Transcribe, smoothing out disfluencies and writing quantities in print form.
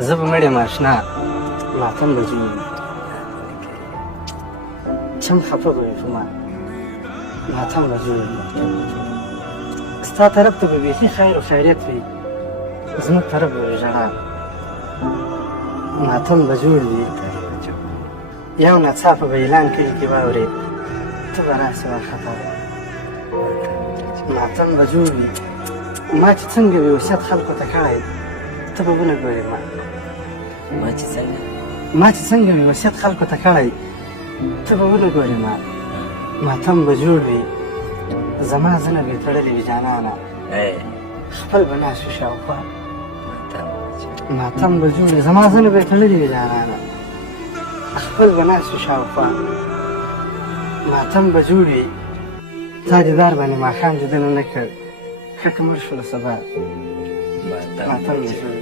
زه به مړ یم اشنا ماتم به جوړ وي چم خفه به وي په ما ماتم به جوړ وي ستا طرف ته به بیخي خیر و خیریت وي زموږ طرف به وي ژړا ماتم به جوړ وي یو ناڅاپه به اعلان کلي کې واورې ته به راسې وارخطا ماتم به جوړ وي ما چې څنګه وي وصیت خلکو ته کړی ته به ونه ګورې ما چې څنګه وي وصیت خلکو ته کړی ته به ونه ګورې ماتم به جوړ وي زما زنه به تړلې وي جانانه خپل به ناست وي شاوخوا ماتم به جوړ وي زما زنه به تړلې وي جانانه خپل به ناست وي شاوخوا ماتم به جوړ وي تا دیدار باندې ماښام دیدنه نه کړ ککه مړ شوله سبا ماتم به جوړ وي